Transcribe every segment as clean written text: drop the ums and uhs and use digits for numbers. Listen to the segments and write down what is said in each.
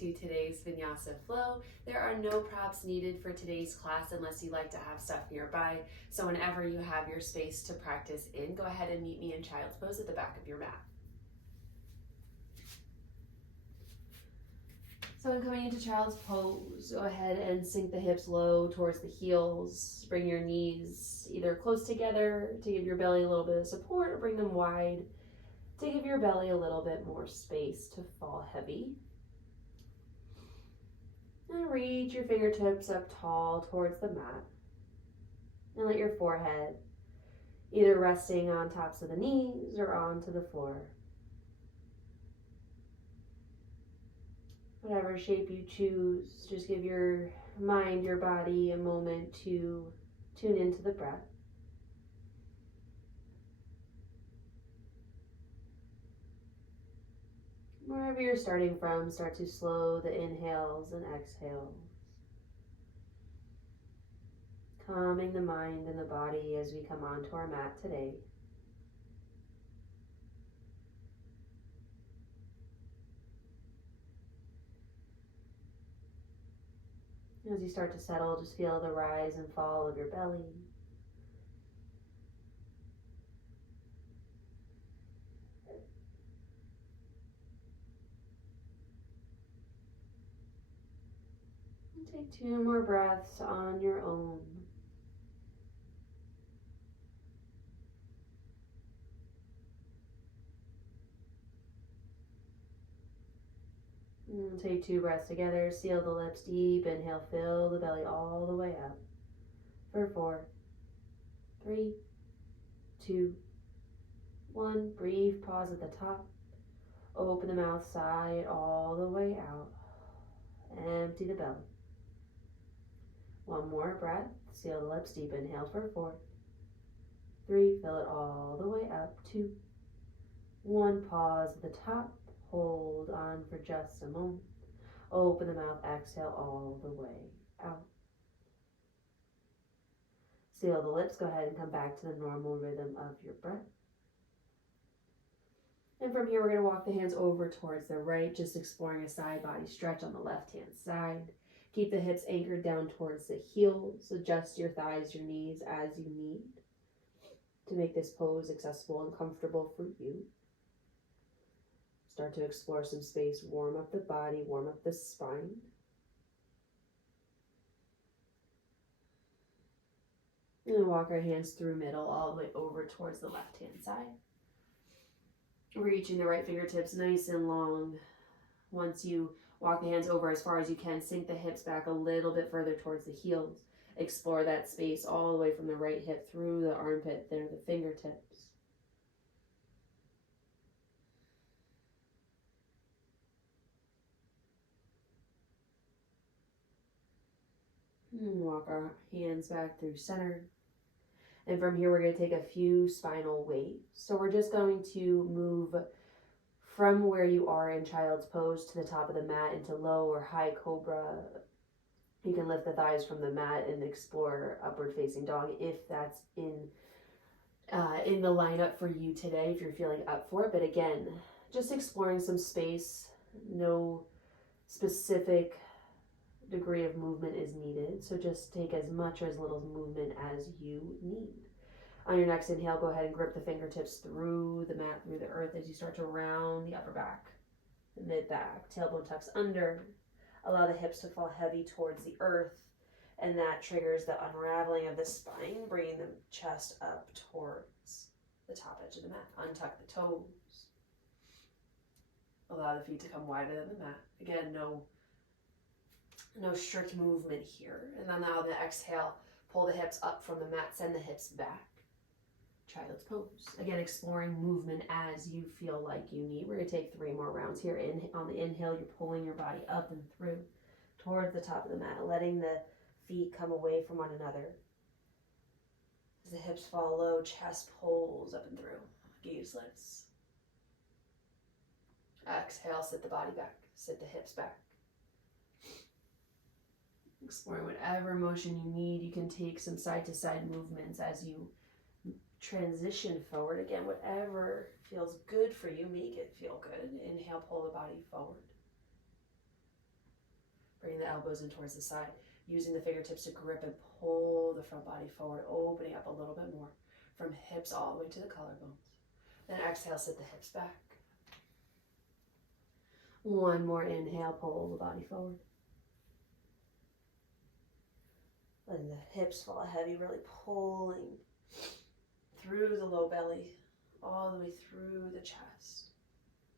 into today's Vinyasa flow. There are no props needed for today's class unless you like to have stuff nearby. So whenever you have your space to practice in, go ahead and meet me in Child's Pose at the back of your mat. So when coming into Child's Pose, go ahead and sink the hips low towards the heels. Bring your knees either close together to give your belly a little bit of support, or bring them wide to give your belly a little bit more space to fall heavy. And reach your fingertips up tall towards the mat. And let your forehead either resting on tops of the knees or onto the floor. Whatever shape you choose, just give your mind, your body a moment to tune into the breath. Wherever you're starting from, start to slow the inhales and exhales. Calming the mind and the body as we come onto our mat today. As you start to settle, just feel the rise and fall of your belly. And take 2 more breaths on your own. And take 2 breaths together. Seal the lips deep. Inhale, fill the belly all the way up. For 4, 3, 2, 1. Brief pause at the top. Open the mouth, sigh it all the way out. Empty the belly. 1 more breath. Seal the lips deep. Inhale for 4, 3. Fill it all the way up. 2, 1. Pause at the top. Hold on for just a moment. Open the mouth, exhale all the way out. Seal the lips, go ahead and come back to the normal rhythm of your breath. And from here, we're going to walk the hands over towards the right, just exploring a side body stretch on the left-hand side. Keep the hips anchored down towards the heels. Adjust your thighs, your knees as you need to make this pose accessible and comfortable for you. Start to explore some space, warm up the body, warm up the spine. And walk our hands through middle all the way over towards the left-hand side. Reaching the right fingertips nice and long. Once you walk the hands over as far as you can, sink the hips back a little bit further towards the heels. Explore that space all the way from the right hip through the armpit, there, the fingertips. And walk our hands back through center. And from here, we're going to take a few spinal waves. So we're just going to move from where you are in Child's Pose to the top of the mat into low or high cobra. You can lift the thighs from the mat and explore upward facing dog if that's in the lineup for you today, if you're feeling up for it. But again, just exploring some space. No specific degree of movement is needed, so just take as much or as little movement as you need. On your next inhale, go ahead and grip the fingertips through the mat, through the earth as you start to round the upper back, the mid back, tailbone tucks under. Allow the hips to fall heavy towards the earth, and that triggers the unraveling of the spine, bringing the chest up towards the top edge of the mat. Untuck the toes. Allow the feet to come wider than the mat. Again, no strict movement here. And then now the exhale, pull the hips up from the mat, send the hips back. Child's Pose. Again, exploring movement as you feel like you need. We're going to take 3 more rounds here. On the inhale, you're pulling your body up and through towards the top of the mat, letting the feet come away from one another. As the hips fall low, chest pulls up and through. Gaze lifts. Exhale, sit the body back. Sit the hips back. Exploring whatever motion you need. You can take some side-to-side movements as you transition forward. Again, whatever feels good for you, make it feel good. Inhale, pull the body forward. Bring the elbows in towards the side, using the fingertips to grip and pull the front body forward, opening up a little bit more from hips all the way to the collarbones. Then exhale, sit the hips back. One more inhale, pull the body forward. Letting the hips fall heavy, really pulling through the low belly, all the way through the chest.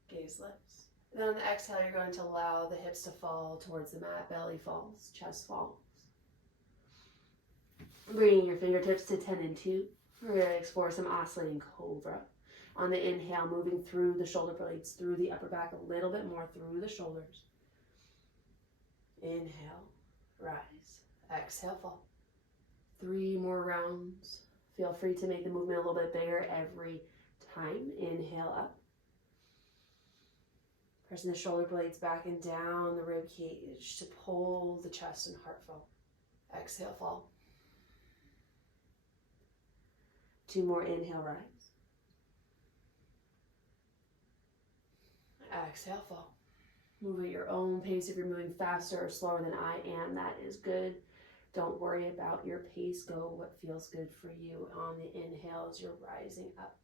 Gaze lifts. Then on the exhale, you're going to allow the hips to fall towards the mat, belly falls, chest falls. Bringing your fingertips to 10 and 2. We're going to explore some Oscillating Cobra. On the inhale, moving through the shoulder blades, through the upper back, a little bit more through the shoulders. Inhale, rise. Exhale, fall. 3 more rounds. Feel free to make the movement a little bit bigger every time. Inhale up. Pressing the shoulder blades back and down the rib cage to pull the chest and heart forward. Exhale, fall. 2 more, inhale, rise. Exhale, fall. Move at your own pace. If you're moving faster or slower than I am, that is good. Don't worry about your pace. Go what feels good for you. On the inhale as you're rising up.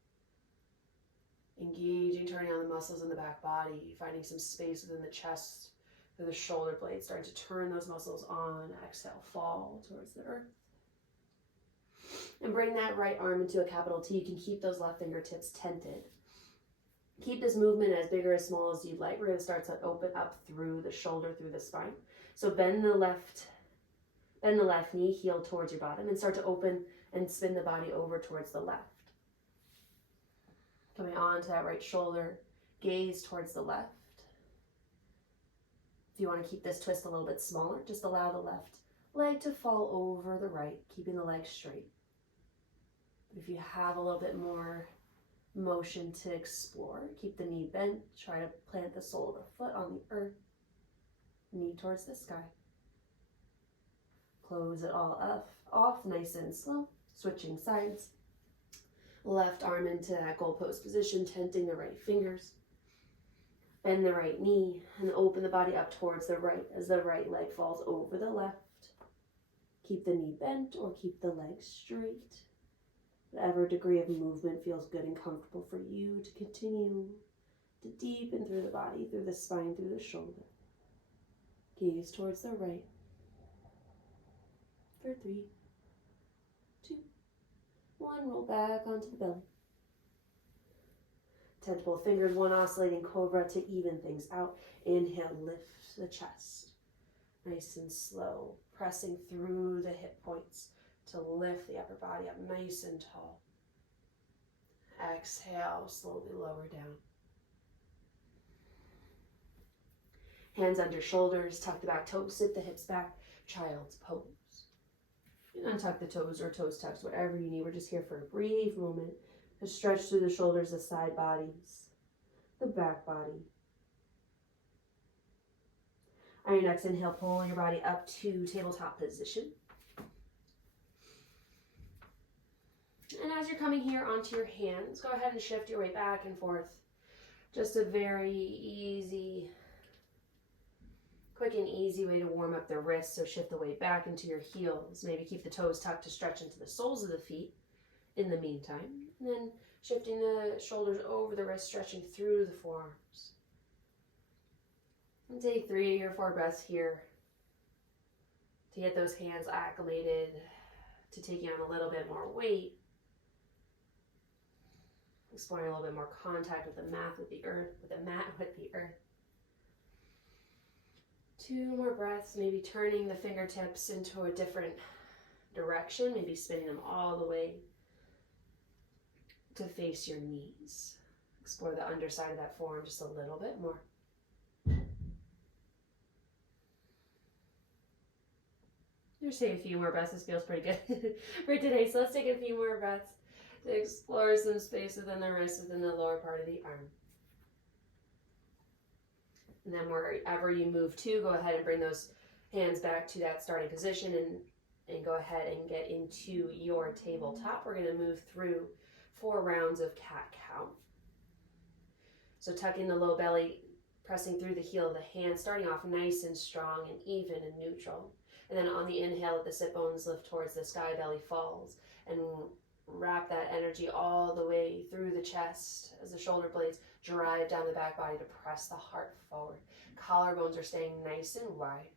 Engaging, turning on the muscles in the back body, finding some space within the chest through the shoulder blades, starting to turn those muscles on. Exhale, fall towards the earth. And bring that right arm into a capital T. You can keep those left fingertips tented. Keep this movement as big or as small as you'd like. We're going to start to open up through the shoulder, through the spine. So bend the left knee, heel towards your bottom, and start to open and spin the body over towards the left. Coming on to that right shoulder, gaze towards the left. If you want to keep this twist a little bit smaller, just allow the left leg to fall over the right, keeping the leg straight. If you have a little bit more motion to explore, keep the knee bent, try to plant the sole of the foot on the earth, knee towards the sky. Close it all up, off nice and slow, switching sides. Left arm into that goal pose position, tenting the right fingers. Bend the right knee and open the body up towards the right as the right leg falls over the left. Keep the knee bent or keep the leg straight. Whatever degree of movement feels good and comfortable for you to continue to deepen through the body, through the spine, through the shoulder. Gaze towards the right. For 3, 2, 1. Roll back onto the belly. Tentable fingers, 1 oscillating cobra to even things out. Inhale, lift the chest. Nice and slow, pressing through the hip points to lift the upper body up nice and tall. Exhale, slowly lower down. Hands under shoulders, tuck the back toes, sit the hips back, child's pose. Untuck the toes or toes tucks, whatever you need. We're just here for a brief moment to stretch through the shoulders, the side bodies, the back body. On your next inhale, pull your body up to tabletop position. And as you're coming here onto your hands, go ahead and shift your weight back and forth. Just a very easy, quick and easy way to warm up the wrists. So shift the weight back into your heels. Maybe keep the toes tucked to stretch into the soles of the feet in the meantime. And then shifting the shoulders over the wrists, stretching through the forearms. And take 3 or 4 breaths here to get those hands acclimated to taking on a little bit more weight. Exploring a little bit more contact with the mat, with the earth, with the mat, with the earth. 2 more breaths, maybe turning the fingertips into a different direction, maybe spinning them all the way to face your knees. Explore the underside of that forearm just a little bit more. Just take a few more breaths. This feels pretty good for today. So let's take a few more breaths to explore some space within the wrist, within the lower part of the arm. And then wherever you move to, go ahead and bring those hands back to that starting position and go ahead and get into your tabletop. We're going to move through 4 rounds of cat-cow. So tucking the low belly Pressing through the heel of the hand, starting off nice and strong and even and neutral. And then on the inhale, let the sit bones lift towards the sky, belly falls, and wrap that energy all the way through the chest as the shoulder blades drive down the back body to press the heart forward. Collarbones are staying nice and wide.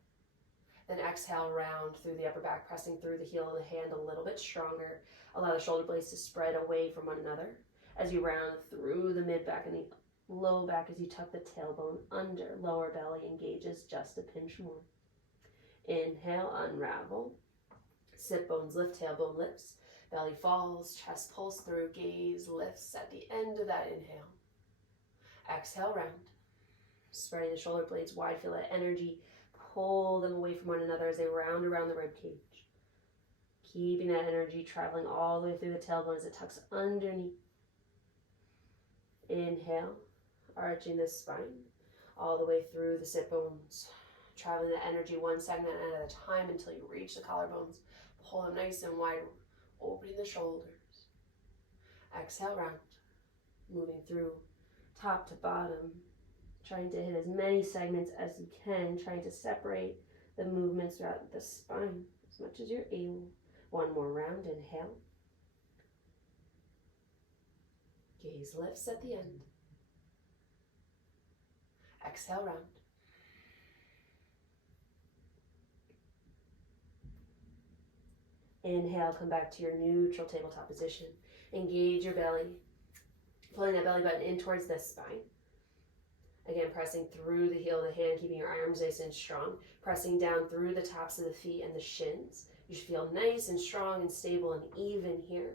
Then exhale, round through the upper back, pressing through the heel of the hand a little bit stronger. Allow the shoulder blades to spread away from one another as you round through the mid-back and the low back as you tuck the tailbone under. Lower belly engages just a pinch more. Inhale, unravel. Sit bones lift, tailbone lifts. Belly falls, chest pulls through, gaze lifts at the end of that inhale. Exhale, round. Spreading the shoulder blades wide, feel that energy pull them away from one another as they round around the rib cage. Keeping that energy traveling all the way through the tailbone as it tucks underneath. Inhale, arching the spine all the way through the sit bones. Traveling that energy one segment at a time until you reach the collarbones. Pull them nice and wide, opening the shoulders. Exhale, round. Moving through top to bottom. Trying to hit as many segments as you can. Trying to separate the movements throughout the spine as much as you're able. One more round. Inhale. Gaze lifts at the end. Exhale, round. Inhale, come back to your neutral tabletop position. Engage your belly, pulling that belly button in towards the spine. Again, pressing through the heel of the hand, keeping your arms nice and strong. Pressing down through the tops of the feet and the shins. You should feel nice and strong and stable and even here.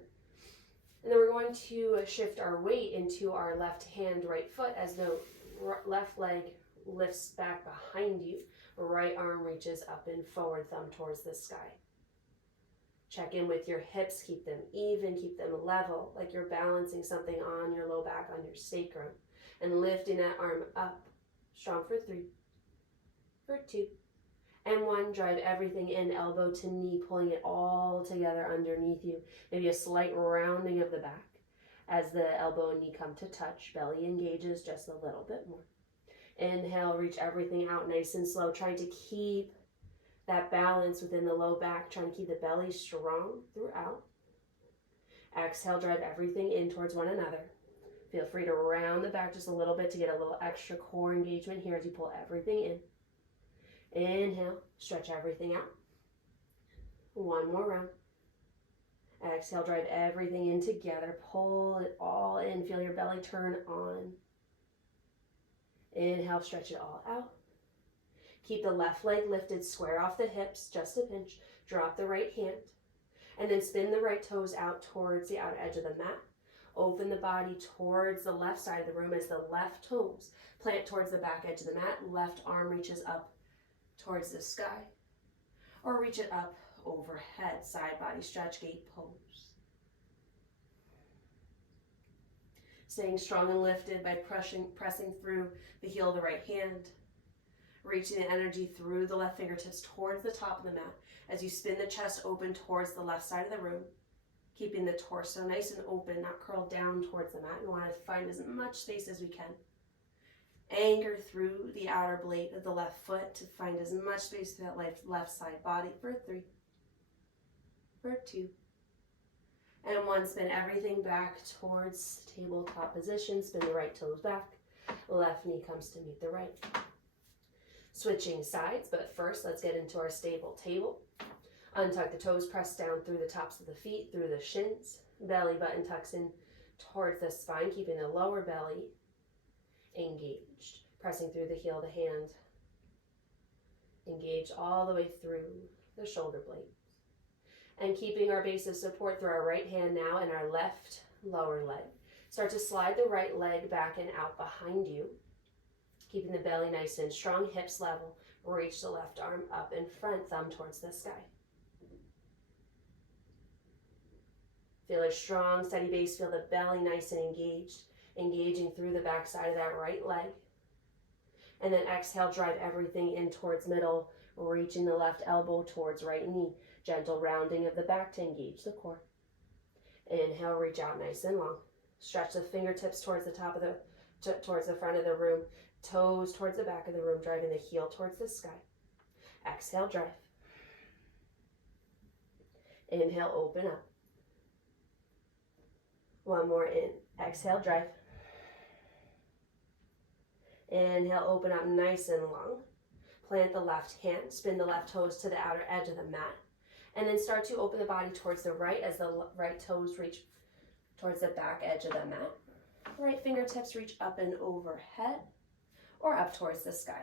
And then we're going to shift our weight into our left hand, right foot as the left leg lifts back behind you. Right arm reaches up and forward, thumb towards the sky. Check in with your hips, keep them even, keep them level, like you're balancing something on your low back, on your sacrum. And lifting that arm up. Strong for 3, for 2, and 1. Drive everything in, elbow to knee, pulling it all together underneath you. Maybe a slight rounding of the back as the elbow and knee come to touch. Belly engages just a little bit more. Inhale, reach everything out nice and slow, trying to keep that balance within the low back, trying to keep the belly strong throughout. Exhale, drive everything in towards one another. Feel free to round the back just a little bit to get a little extra core engagement here as you pull everything in. Inhale, stretch everything out. One more round. Exhale, drive everything in together. Pull it all in. Feel your belly turn on. Inhale, stretch it all out. Keep the left leg lifted, square off the hips, just a pinch. Drop the right hand. And then spin the right toes out towards the outer edge of the mat. Open the body towards the left side of the room as the left toes plant towards the back edge of the mat. Left arm reaches up towards the sky. Or reach it up overhead, side body stretch, gate pose. Staying strong and lifted by pressing through the heel of the right hand. Reaching the energy through the left fingertips towards the top of the mat as you spin the chest open towards the left side of the room. Keeping the torso nice and open, not curled down towards the mat. We want to find as much space as we can. Anchor through the outer blade of the left foot to find as much space through that left side body for 3, for 2, and 1. Spin everything back towards tabletop position. Spin the right toes back. Left knee comes to meet the right. Switching sides, but first let's get into our stable table. Untuck the toes, press down through the tops of the feet, through the shins. Belly button tucks in towards the spine, keeping the lower belly engaged. Pressing through the heel of the hand. Engaged all the way through the shoulder blades. And keeping our base of support through our right hand now and our left lower leg. Start to slide the right leg back and out behind you. Keeping the belly nice and strong, hips level. Reach the left arm up in front, thumb towards the sky. Feel a strong, steady base. Feel the belly nice and engaged. Engaging through the back side of that right leg. And then exhale, drive everything in towards middle, reaching the left elbow towards right knee. Gentle rounding of the back to engage the core. Inhale, reach out nice and long. Stretch the fingertips towards the top of towards the front of the room. Toes towards the back of the room, driving the heel towards the sky. Exhale, drive. Inhale, open up. One more in. Exhale, drive. Inhale, open up nice and long. Plant the left hand, spin the left toes to the outer edge of the mat, and then start to open the body towards the right as the right toes reach towards the back edge of the mat. Right fingertips reach up and overhead or up towards the sky.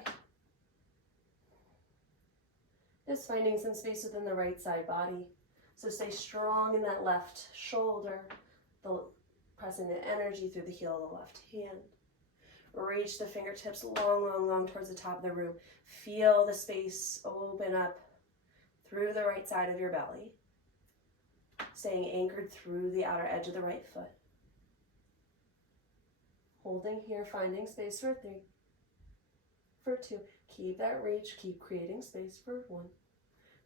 Just finding some space within the right side body. So stay strong in that left shoulder, pressing the energy through the heel of the left hand. Reach the fingertips long, long, long towards the top of the room. Feel the space open up through the right side of your belly. Staying anchored through the outer edge of the right foot. Holding here, finding space for 3, for 2. Keep that reach, keep creating space for 1.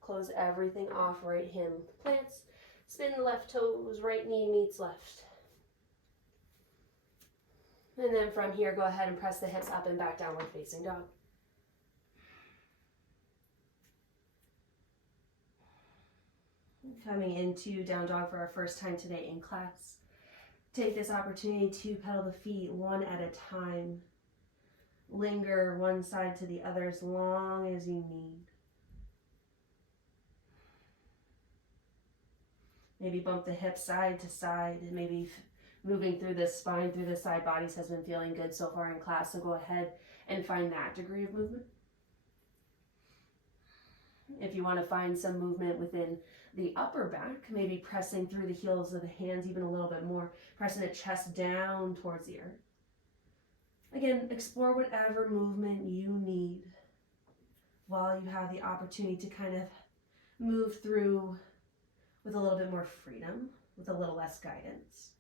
Close everything off, right hand plants. Spin the left toes, right knee meets left. And then from here, go ahead and press the hips up and back, downward facing dog. Coming into down dog for our first time today in class. Take this opportunity to pedal the feet one at a time. Linger one side to the other as long as you need. Maybe bump the hips side to side, and maybe moving through the spine, through the side bodies has been feeling good so far in class, so go ahead and find that degree of movement. If you want to find some movement within the upper back, maybe pressing through the heels of the hands even a little bit more, pressing the chest down towards the earth. Again, explore whatever movement you need while you have the opportunity to kind of move through with a little bit more freedom, with a little less guidance.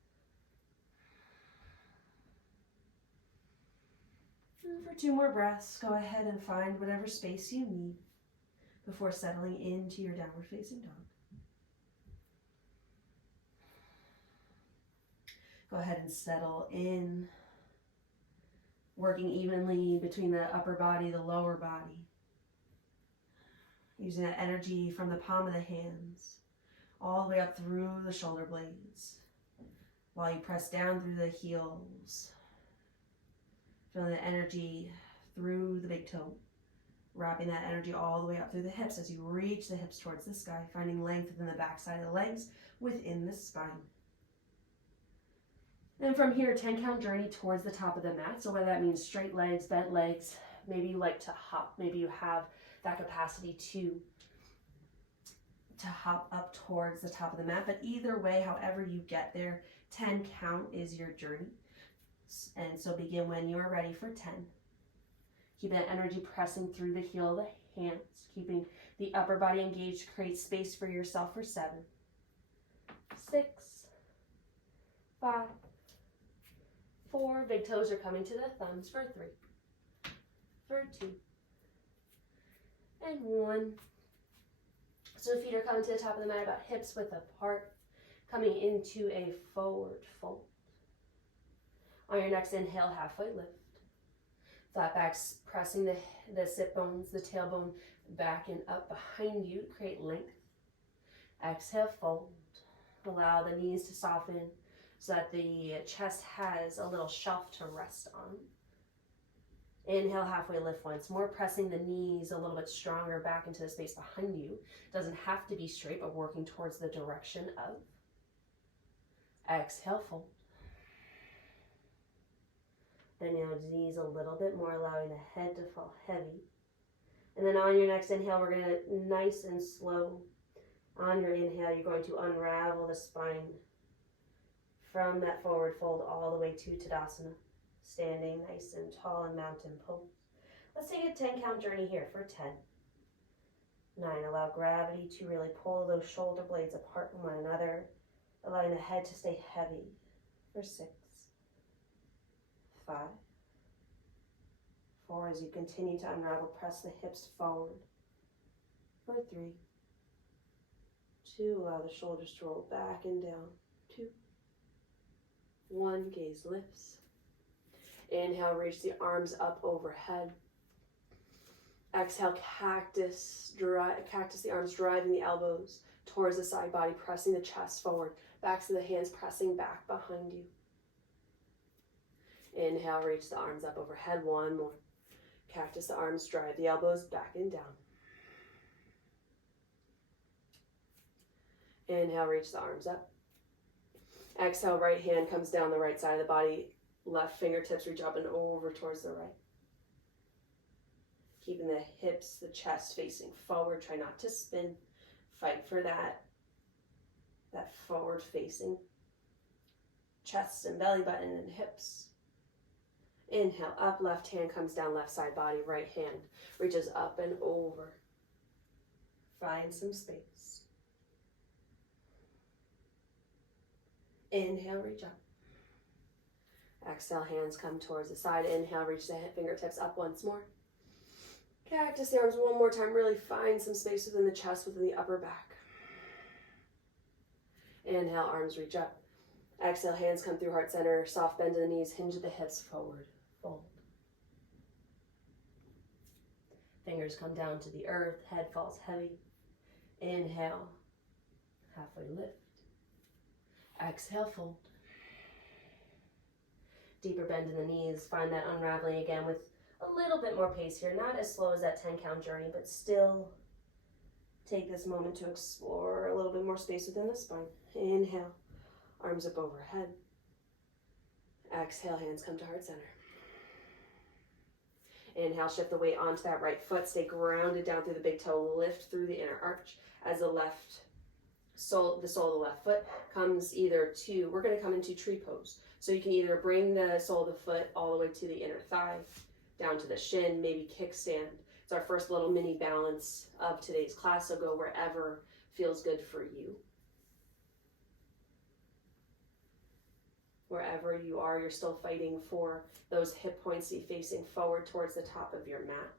And for 2 more breaths, go ahead and find whatever space you need before settling into your downward facing dog. Go ahead and settle in, working evenly between the upper body, the lower body. Using that energy from the palm of the hands all the way up through the shoulder blades while you press down through the heels. Feeling the energy through the big toe, wrapping that energy all the way up through the hips as you reach the hips towards the sky, finding length within the back side of the legs, within the spine. And from here, 10 count journey towards the top of the mat. So whether that means straight legs, bent legs, maybe you like to hop, maybe you have that capacity to hop up towards the top of the mat. But either way, however you get there, 10 count is your journey. And so begin when you are ready for 10. Keep that energy pressing through the heel of the hands, keeping the upper body engaged. Create space for yourself for 7, 6, 5, 4. Big toes are coming to the thumbs for 3, for 2, and 1. So feet are coming to the top of the mat, about hips width apart, coming into a forward fold. On your next inhale, halfway lift. Flat backs pressing the sit bones, the tailbone back and up behind you to create length. Exhale, fold. Allow the knees to soften so that the chest has a little shelf to rest on. Inhale, halfway lift once more, pressing the knees a little bit stronger back into the space behind you. Doesn't have to be straight, but working towards the direction of. Exhale, fold. Bend your knees a little bit more, allowing the head to fall heavy. And then on your next inhale, we're going to nice and slow. On your inhale, you're going to unravel the spine from that forward fold all the way to Tadasana. Standing nice and tall in mountain pose. Let's take a 10 count journey here for 10. 9, allow gravity to really pull those shoulder blades apart from one another, allowing the head to stay heavy for 6, 5, 4, as you continue to unravel, press the hips forward for 3, 2, allow the shoulders to roll back and down, 2, 1, gaze lifts. Inhale, reach the arms up overhead. Exhale, cactus the arms, driving the elbows towards the side body, pressing the chest forward. Backs of the hands pressing back behind you. Inhale, reach the arms up overhead. One more. Cactus the arms, drive the elbows back and down. Inhale, reach the arms up. Exhale, right hand comes down the right side of the body. Left fingertips reach up and over towards the right. Keeping the hips, the chest facing forward. Try not to spin. Fight for that forward facing chest and belly button and hips. Inhale, up, left hand comes down, left side body, right hand reaches up and over. Find some space. Inhale, reach up. Exhale, hands come towards the side. Inhale, reach the fingertips up once more. Cactus the arms one more time. Really find some space within the chest, within the upper back. Inhale, arms reach up. Exhale, hands come through heart center. Soft bend in the knees, hinge of the hips forward. Fold. Fingers come down to the earth. Head falls heavy. Inhale, halfway lift. Exhale, fold. Deeper bend in the knees. Find that unraveling again with a little bit more pace here. Not as slow as that 10-count journey, but still take this moment to explore a little bit more space within the spine. Inhale, arms up overhead. Exhale, hands come to heart center. Inhale, shift the weight onto that right foot. Stay grounded down through the big toe. Lift through the inner arch as the sole of the left foot comes we're going to come into tree pose. So you can either bring the sole of the foot all the way to the inner thigh, down to the shin, maybe kickstand. It's our first little mini balance of today's class, so go wherever feels good for you. Wherever you are, you're still fighting for those hip points to be facing forward towards the top of your mat.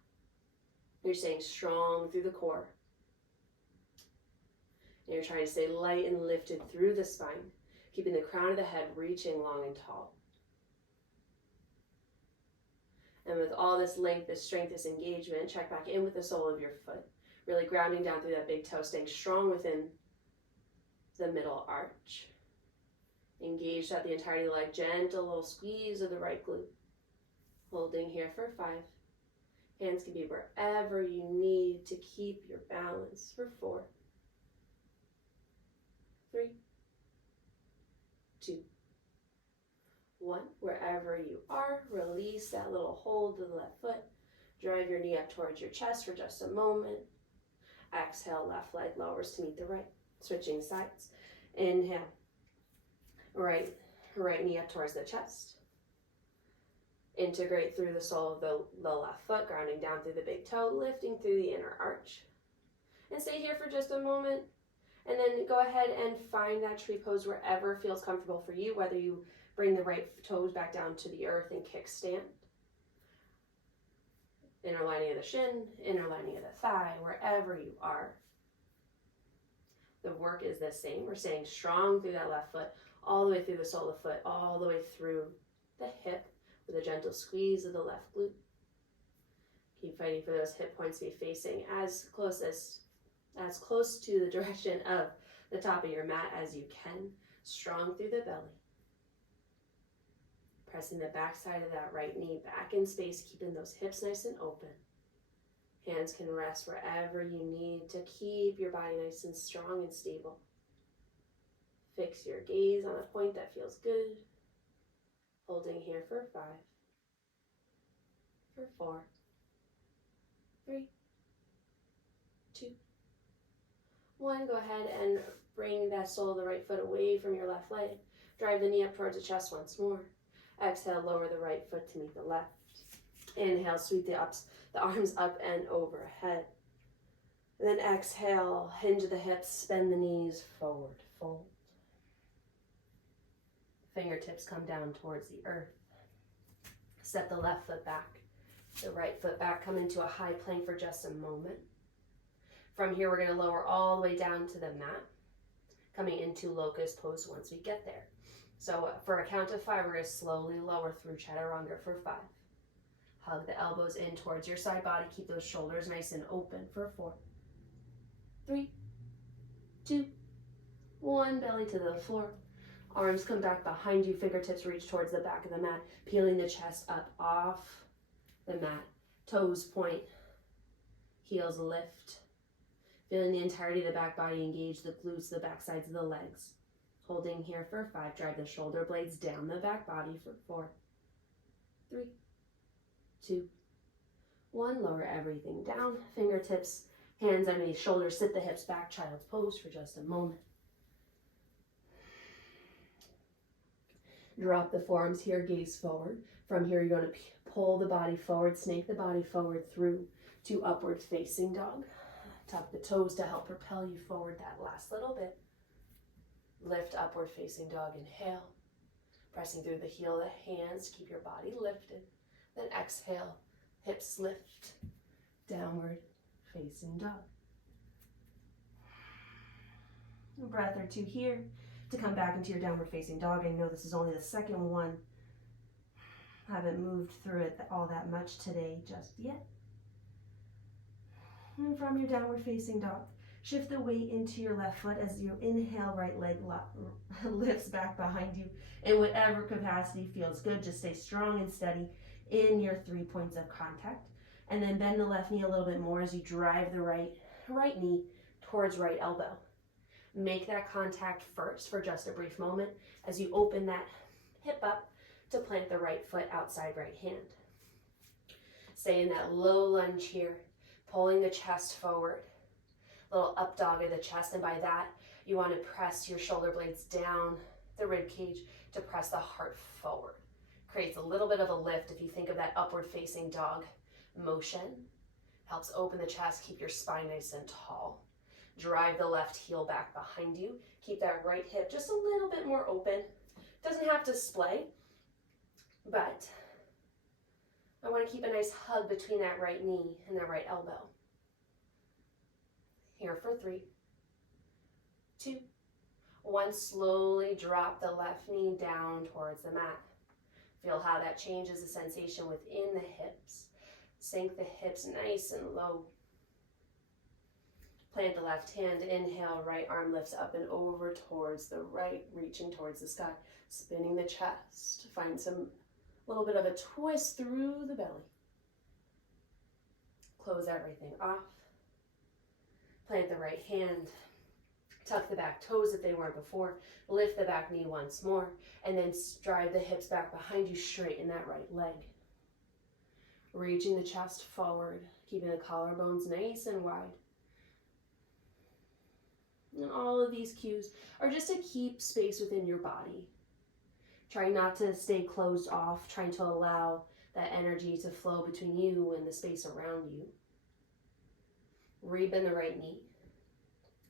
You're staying strong through the core. And you're trying to stay light and lifted through the spine, keeping the crown of the head reaching long and tall. And with all this length, this strength, this engagement, check back in with the sole of your foot, really grounding down through that big toe, staying strong within the middle arch. Engage throughout the entirety of the leg, gentle little squeeze of the right glute. Holding here for 5. Hands can be wherever you need to keep your balance for 4, 3, 2, 1. Wherever you are, release that little hold of the left foot. Drive your knee up towards your chest for just a moment. Exhale, left leg lowers to meet the right. Switching sides. Inhale. Right knee up towards the chest. Integrate through the sole of the left foot, grounding down through the big toe, lifting through the inner arch. And stay here for just a moment. And then go ahead and find that tree pose wherever feels comfortable for you, whether you bring the right toes back down to the earth and kickstand. Inner lining of the shin, inner lining of the thigh, wherever you are. The work is the same. We're staying strong through that left foot, all the way through the sole of the foot, all the way through the hip with a gentle squeeze of the left glute. Keep fighting for those hip points to be facing as close to the direction of the top of your mat as you can. Strong through the belly. Pressing the back side of that right knee back in space, keeping those hips nice and open. Hands can rest wherever you need to keep your body nice and strong and stable. Fix your gaze on a point that feels good. Holding here for 5, for 4, 3, 2, 1. Go ahead and bring that sole of the right foot away from your left leg. Drive the knee up towards the chest once more. Exhale, lower the right foot to meet the left. Inhale, sweep the arms up and overhead. And then exhale, hinge the hips, bend the knees, forward, fold. Fingertips come down towards the earth. Step the left foot back, the right foot back, come into a high plank for just a moment. From here, we're going to lower all the way down to the mat, coming into Locust Pose once we get there. So for a count of 5, we're going to slowly lower through chaturanga for 5. Hug the elbows in towards your side body. Keep those shoulders nice and open for 4, 3, 2, 1. Belly to the floor. Arms come back behind you. Fingertips reach towards the back of the mat. Peeling the chest up off the mat. Toes point. Heels lift. Feeling the entirety of the back body engage the glutes, the back sides of the legs. Holding here for 5. Drive the shoulder blades down the back body for 4, 3, 2, 1. Lower everything down. Fingertips, hands underneath shoulders. Sit the hips back. Child's pose for just a moment. Drop the forearms here. Gaze forward. From here, you're going to pull the body forward. Snake the body forward through to upward facing dog. Tuck the toes to help propel you forward that last little bit. Lift upward facing dog. Inhale. Pressing through the heel of the hands. Keep your body lifted. Then exhale, hips lift, downward facing dog. A breath or 2 here to come back into your downward facing dog. I know this is only the second one. Haven't moved through it all that much today just yet. And from your downward facing dog, shift the weight into your left foot as you inhale, right leg lifts back behind you in whatever capacity feels good. Just stay strong and steady in your 3 points of contact. And then bend the left knee a little bit more as you drive the right knee towards right elbow. Make that contact first for just a brief moment as you open that hip up to plant the right foot outside right hand. Stay in that low lunge here, pulling the chest forward. Little up dog of the chest, and by that, you want to press your shoulder blades down the rib cage to press the heart forward. Creates a little bit of a lift if you think of that upward facing dog motion. Helps open the chest, keep your spine nice and tall. Drive the left heel back behind you. Keep that right hip just a little bit more open. Doesn't have to splay, but I want to keep a nice hug between that right knee and that right elbow. Here for 3, 2, 1. Slowly drop the left knee down towards the mat. Feel how that changes the sensation within the hips. Sink the hips nice and low. Plant the left hand. Inhale, right arm lifts up and over towards the right, reaching towards the sky. Spinning the chest. Find some little bit of a twist through the belly. Close everything off. Plant the right hand. Tuck the back toes if they weren't before. Lift the back knee once more. And then drive the hips back behind you, straighten that right leg. Reaching the chest forward, keeping the collarbones nice and wide. And all of these cues are just to keep space within your body. Trying not to stay closed off, trying to allow that energy to flow between you and the space around you. Rebend the right knee.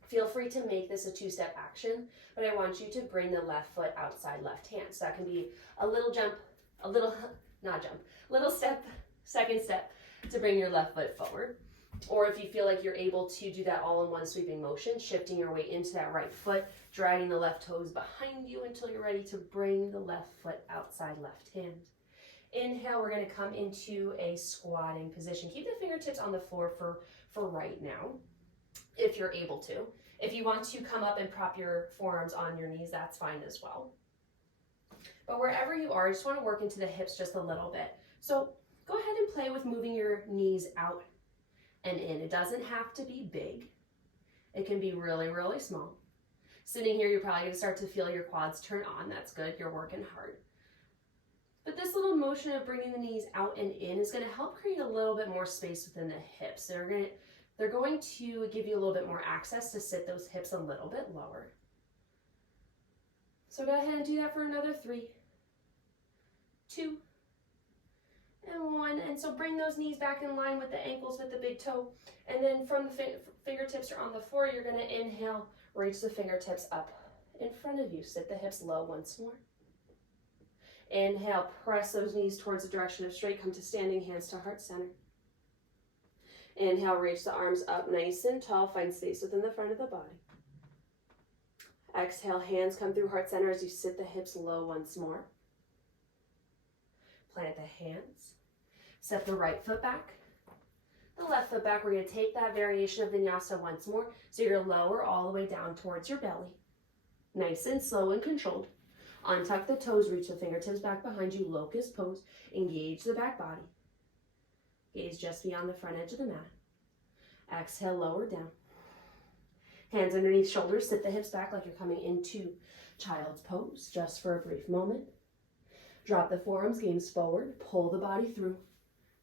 Feel free to make this a 2-step action, but I want you to bring the left foot outside left hand. So that can be a little jump, little step, second step to bring your left foot forward. Or if you feel like you're able to do that all in one sweeping motion, shifting your weight into that right foot, dragging the left toes behind you until you're ready to bring the left foot outside left hand. Inhale, we're going to come into a squatting position. Keep the fingertips on the floor for right now, if you're able to. If you want to come up and prop your forearms on your knees, that's fine as well. But wherever you are, I just want to work into the hips just a little bit. So go ahead and play with moving your knees out and in. It doesn't have to be big. It can be really, really small. Sitting here, you're probably going to start to feel your quads turn on. That's good. You're working hard. But this little motion of bringing the knees out and in is going to help create a little bit more space within the hips. They're going to give you a little bit more access to sit those hips a little bit lower. So go ahead and do that for another 3, 2, and 1. And so bring those knees back in line with the ankles with the big toe. And then from the fingertips are on the floor, you're going to inhale, reach the fingertips up in front of you. Sit the hips low once more. Inhale, press those knees towards the direction of straight. Come to standing, hands to heart center. Inhale, reach the arms up nice and tall. Find space within the front of the body. Exhale, hands come through heart center as you sit the hips low once more. Plant the hands. Step the right foot back. The left foot back. We're going to take that variation of Vinyasa once more. So you're lower all the way down towards your belly. Nice and slow and controlled. Untuck the toes, reach the fingertips back behind you. Locust Pose. Engage the back body. Gaze just beyond the front edge of the mat. Exhale, lower down. Hands underneath shoulders. Sit the hips back like you're coming into Child's Pose just for a brief moment. Drop the forearms, gaze forward. Pull the body through.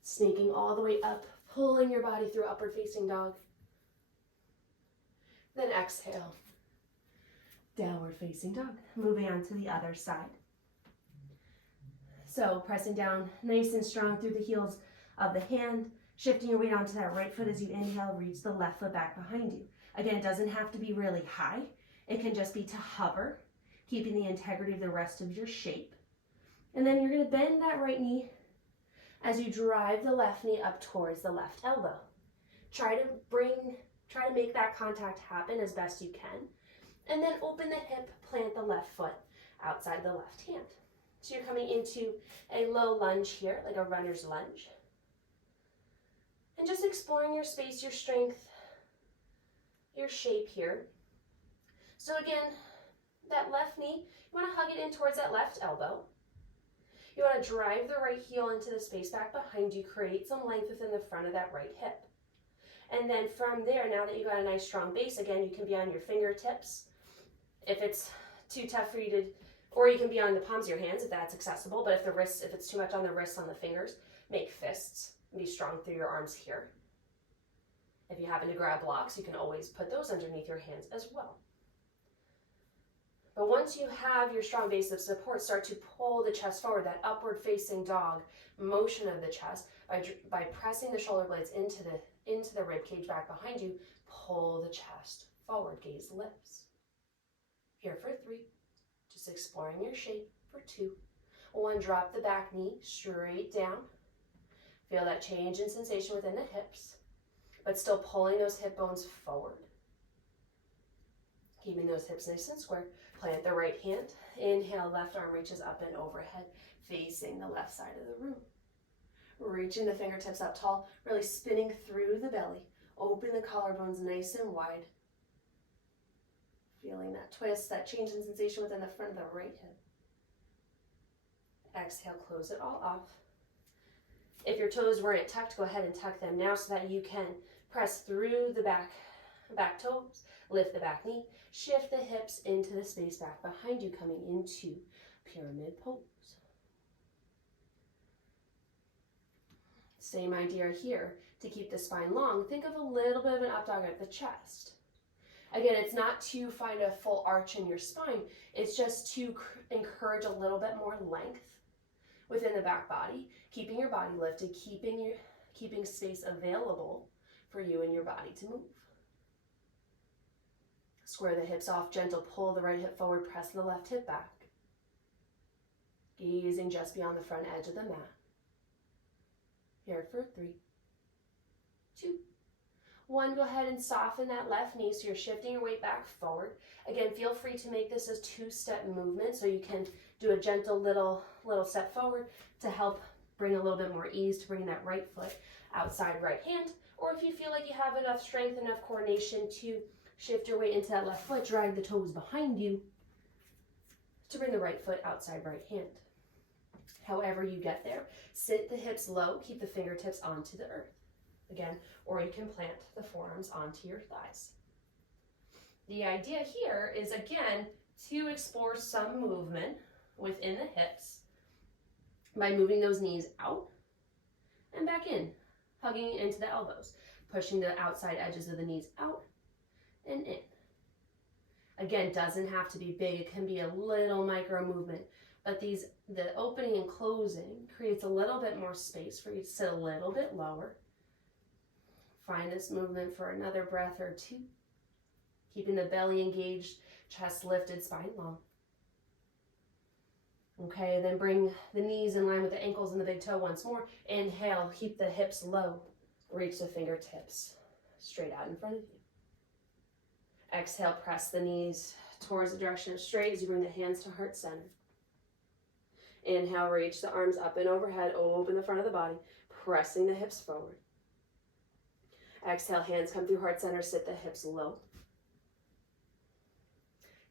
Snaking all the way up. Pulling your body through upward facing dog. Then exhale. Downward facing dog. Moving on to the other side. So pressing down nice and strong through the heels of the hand. Shifting your weight onto that right foot as you inhale. Reach the left foot back behind you. Again, it doesn't have to be really high. It can just be to hover, keeping the integrity of the rest of your shape. And then you're going to bend that right knee as you drive the left knee up towards the left elbow. Try to make that contact happen as best you can. And then open the hip, plant the left foot outside the left hand. So you're coming into a low lunge here, like a runner's lunge. And just exploring your space, your strength, your shape here. So again, that left knee, you want to hug it in towards that left elbow. You want to drive the right heel into the space back behind you, create some length within the front of that right hip. And then from there, now that you've got a nice strong base, again, you can be on your fingertips if it's too tough for you to, or you can be on the palms of your hands if that's accessible, but if it's too much on the wrists, on the fingers, make fists and be strong through your arms here. If you happen to grab blocks, you can always put those underneath your hands as well. But once you have your strong base of support, start to pull the chest forward, that upward facing dog motion of the chest by pressing the shoulder blades into the rib cage back behind you. Pull the chest forward, gaze lifts. Here for 3, just exploring your shape for 2. 1, drop the back knee straight down. Feel that change in sensation within the hips, but still pulling those hip bones forward. Keeping those hips nice and square. Plant the right hand. Inhale, left arm reaches up and overhead, facing the left side of the room. Reaching the fingertips up tall, really spinning through the belly. Open the collarbones nice and wide. Feeling that twist, that change in sensation within the front of the right hip. Exhale, close it all off. If your toes weren't tucked, go ahead and tuck them now so that you can press through the back toes, lift the back knee, shift the hips into the space back behind you, coming into pyramid pose. Same idea here. To keep the spine long, think of a little bit of an up dog at the chest. Again, it's not to find a full arch in your spine. It's just to encourage a little bit more length within the back body, keeping your body lifted, keeping space available for you and your body to move. Square the hips off, gentle pull the right hip forward, press the left hip back. Gazing just beyond the front edge of the mat. Here for 3, 2, 1, go ahead and soften that left knee so you're shifting your weight back forward. Again, feel free to make this a 2-step movement so you can do a gentle little step forward to help bring a little bit more ease to bring that right foot outside right hand. Or if you feel like you have enough strength, enough coordination to shift your weight into that left foot, drag the toes behind you to bring the right foot outside right hand. However you get there, sit the hips low, keep the fingertips onto the earth. Again, or you can plant the forearms onto your thighs. The idea here is, again, to explore some movement within the hips by moving those knees out and back in, hugging into the elbows, pushing the outside edges of the knees out and in. Again, doesn't have to be big. It can be a little micro movement, but the opening and closing creates a little bit more space for you to sit a little bit lower. Find this movement for another breath or 2. Keeping the belly engaged, chest lifted, spine long. Okay, then bring the knees in line with the ankles and the big toe once more. Inhale, keep the hips low. Reach the fingertips straight out in front of you. Exhale, press the knees towards the direction of straight as you bring the hands to heart center. Inhale, reach the arms up and overhead, open the front of the body, pressing the hips forward. Exhale, hands come through heart center, sit the hips low.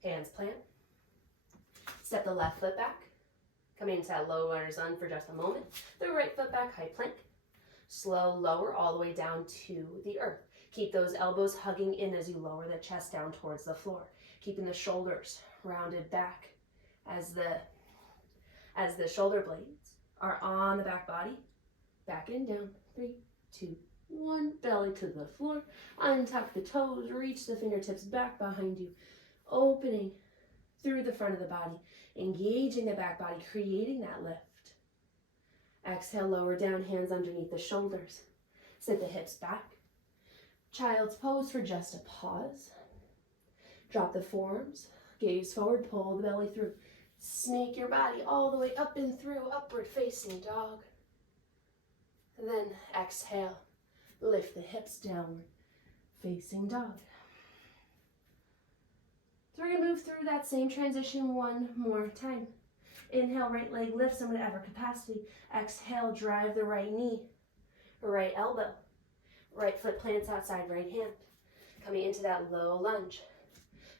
Hands plant. Step the left foot back. Coming into that low runner's lunge for just a moment. The right foot back, high plank. Slow lower all the way down to the earth. Keep those elbows hugging in as you lower the chest down towards the floor. Keeping the shoulders rounded back as the shoulder blades are on the back body. Back and down. 3, 2, 1. Belly to the floor. Untuck the toes. Reach the fingertips back behind you. Opening through the front of the body. Engaging the back body. Creating that lift. Exhale, lower down, hands underneath the shoulders. Sit the hips back. Child's pose for just a pause. Drop the forearms. Gaze forward, pull the belly through. Snake your body all the way up and through, upward facing dog. And then exhale, lift the hips downward, facing dog. So we're gonna move through that same transition one more time. Inhale, right leg lifts in whatever capacity. Exhale, drive the right knee, right elbow. Right foot plants outside right hand. Coming into that low lunge.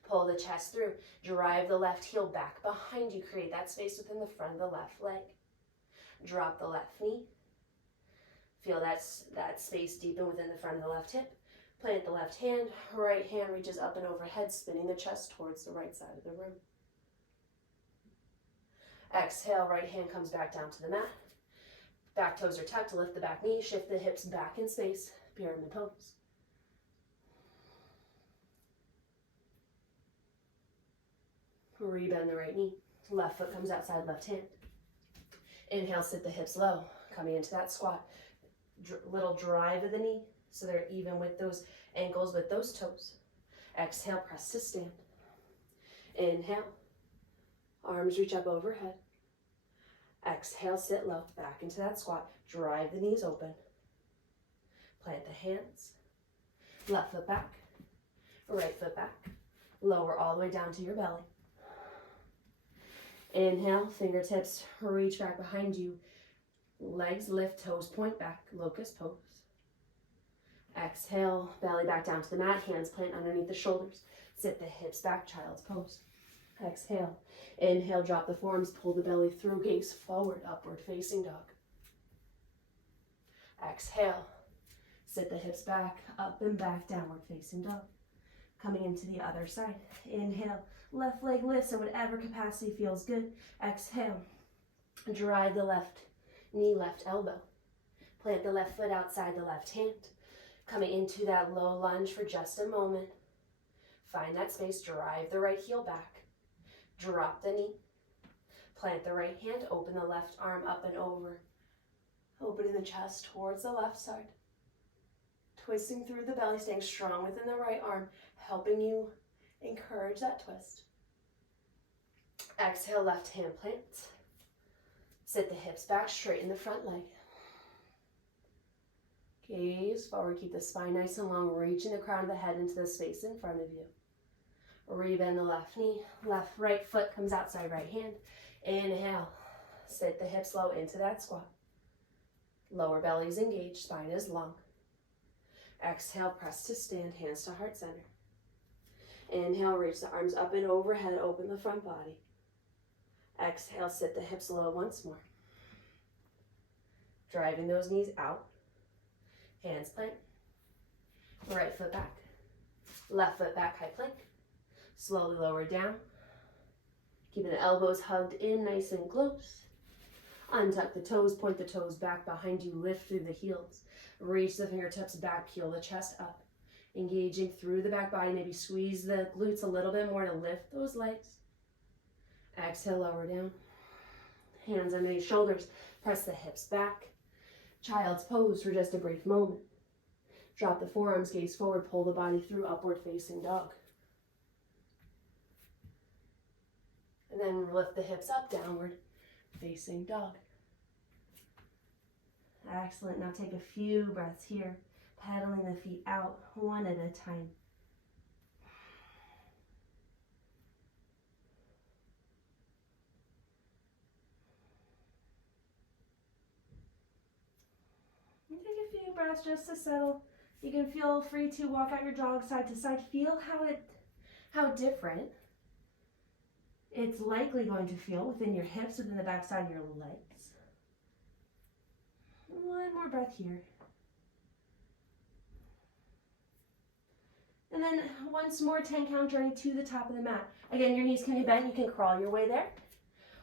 Pull the chest through. Drive the left heel back behind you. Create that space within the front of the left leg. Drop the left knee. Feel that space deepen within the front of the left hip. Plant the left hand. Right hand reaches up and overhead, spinning the chest towards the right side of the room. Exhale, right hand comes back down to the mat. Back toes are tucked, lift the back knee, shift the hips back in space, pyramid pose. Rebend the right knee, left foot comes outside left hand. Inhale, sit the hips low, coming into that squat. Little drive of the knee, so they're even with those ankles, with those toes. Exhale, press to stand. Inhale, arms reach up overhead. Exhale, sit low, back into that squat. Drive the knees open. Plant the hands. Left foot back, right foot back. Lower all the way down to your belly. Inhale, fingertips reach back behind you. Legs lift, toes point back, locust pose. Exhale, belly back down to the mat, hands plant underneath the shoulders. Sit the hips back, child's pose. Exhale. Inhale, drop the forearms, pull the belly through, gaze forward, upward facing dog. Exhale. Sit the hips back, up and back, downward facing dog. Coming into the other side. Inhale, left leg lifts in whatever capacity feels good. Exhale. Drive the left knee, left elbow. Plant the left foot outside the left hand. Coming into that low lunge for just a moment. Find that space, drive the right heel back. Drop the knee. Plant the right hand, open the left arm up and over. Opening the chest towards the left side. Twisting through the belly, staying strong within the right arm, helping you encourage that twist. Exhale, left hand plants. Sit the hips back, straighten the front leg. Gaze forward, keep the spine nice and long, reaching the crown of the head into the space in front of you. Rebend the left knee, right foot comes outside right hand. Inhale, sit the hips low into that squat. Lower belly is engaged, spine is long. Exhale, press to stand, hands to heart center. Inhale, reach the arms up and overhead, open the front body. Exhale, sit the hips low once more. Driving those knees out. Hands plant. Right foot back. Left foot back, high plank. Slowly lower down. Keeping the elbows hugged in nice and close. Untuck the toes, point the toes back behind you, lift through the heels. Reach the fingertips back, peel the chest up. Engaging through the back body, maybe squeeze the glutes a little bit more to lift those legs. Exhale, lower down. Hands underneath shoulders, press the hips back. Child's pose for just a brief moment. Drop the forearms, gaze forward, pull the body through, upward facing dog. And then lift the hips up, downward facing dog. Excellent. Now take a few breaths here, pedaling the feet out one at a time. Take a few breaths just to settle. You can feel free to walk out your jog side to side. Feel how different it's likely going to feel within your hips, within the back side of your legs. One more breath here. And then once more, 10 count journey to the top of the mat. Again, your knees can be bent. You can crawl your way there.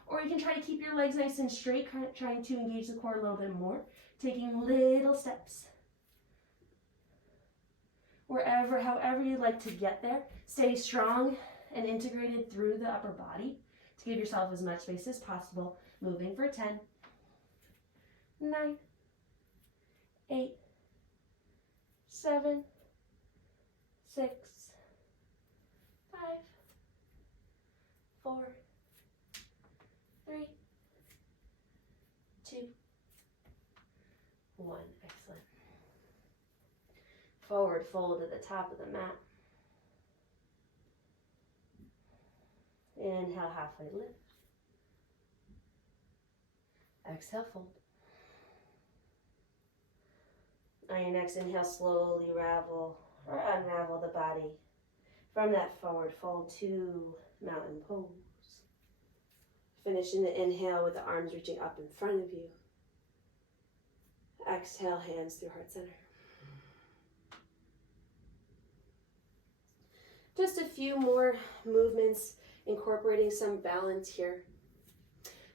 Or you can try to keep your legs nice and straight, trying to engage the core a little bit more. Taking little steps. However you'd like to get there. Stay strong and integrated through the upper body to give yourself as much space as possible. Moving for 10, 9, 8, 7, 6, 5, 4, 3, 2, 1. Excellent. Forward fold at the top of the mat. Inhale, halfway lift. Exhale, fold. On your next inhale, slowly ravel or unravel the body from that forward fold to mountain pose. Finishing the inhale with the arms reaching up in front of you. Exhale, hands through heart center. Just a few more movements, incorporating some balance here.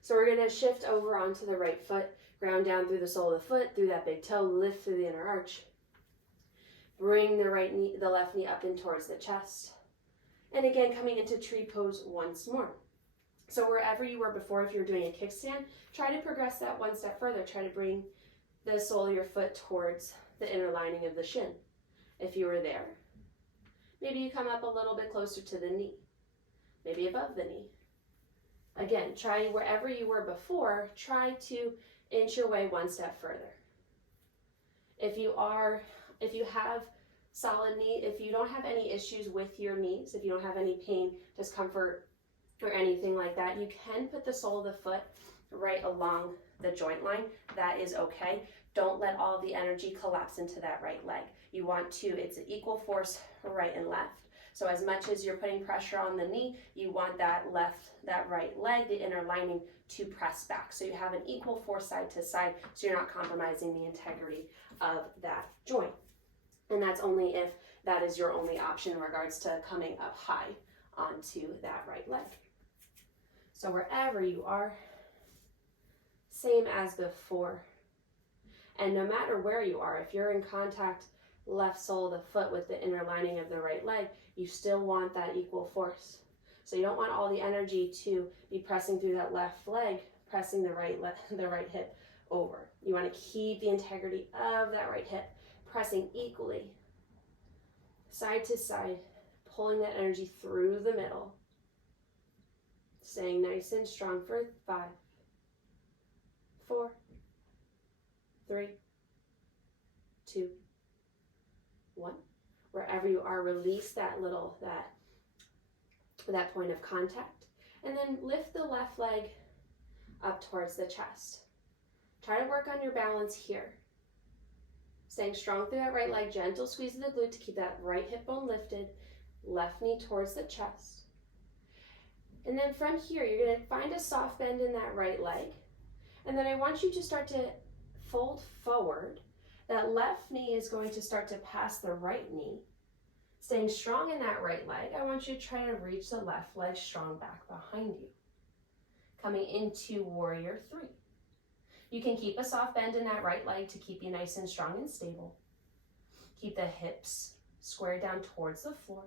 So we're going to shift over onto the right foot, ground down through the sole of the foot, through that big toe, lift through the inner arch. Bring the left knee up in towards the chest. And again, coming into tree pose once more. So wherever you were before, if you're doing a kickstand, try to progress that one step further. Try to bring the sole of your foot towards the inner lining of the shin. If you were there, maybe you come up a little bit closer to the knee, maybe above the knee. Again, try wherever you were before, try to inch your way one step further. If you have solid knee, if you don't have any issues with your knees, if you don't have any pain, discomfort, or anything like that, you can put the sole of the foot right along the joint line. That is okay. Don't let all the energy collapse into that right leg. You want to, it's an equal force right and left. So as much as you're putting pressure on the knee, you want that right leg, the inner lining, to press back. So you have an equal force side to side, so you're not compromising the integrity of that joint. And that's only if that is your only option in regards to coming up high onto that right leg. So wherever you are, same as before. And no matter where you are, if you're in contact left sole of the foot with the inner lining of the right leg, you still want that equal force. So you don't want all the energy to be pressing through that left leg, pressing the right hip over. You want to keep the integrity of that right hip, pressing equally, side to side, pulling that energy through the middle. Staying nice and strong for 5, 4, 3, 2, 1. Wherever you are, release that point of contact, and then lift the left leg up towards the chest. Try to work on your balance here. Staying strong through that right leg, gentle squeeze of the glute to keep that right hip bone lifted, left knee towards the chest. And then from here, you're going to find a soft bend in that right leg. And then I want you to start to fold forward. That left knee is going to start to pass the right knee. Staying strong in that right leg, I want you to try to reach the left leg strong back behind you. Coming into warrior 3. You can keep a soft bend in that right leg to keep you nice and strong and stable. Keep the hips squared down towards the floor.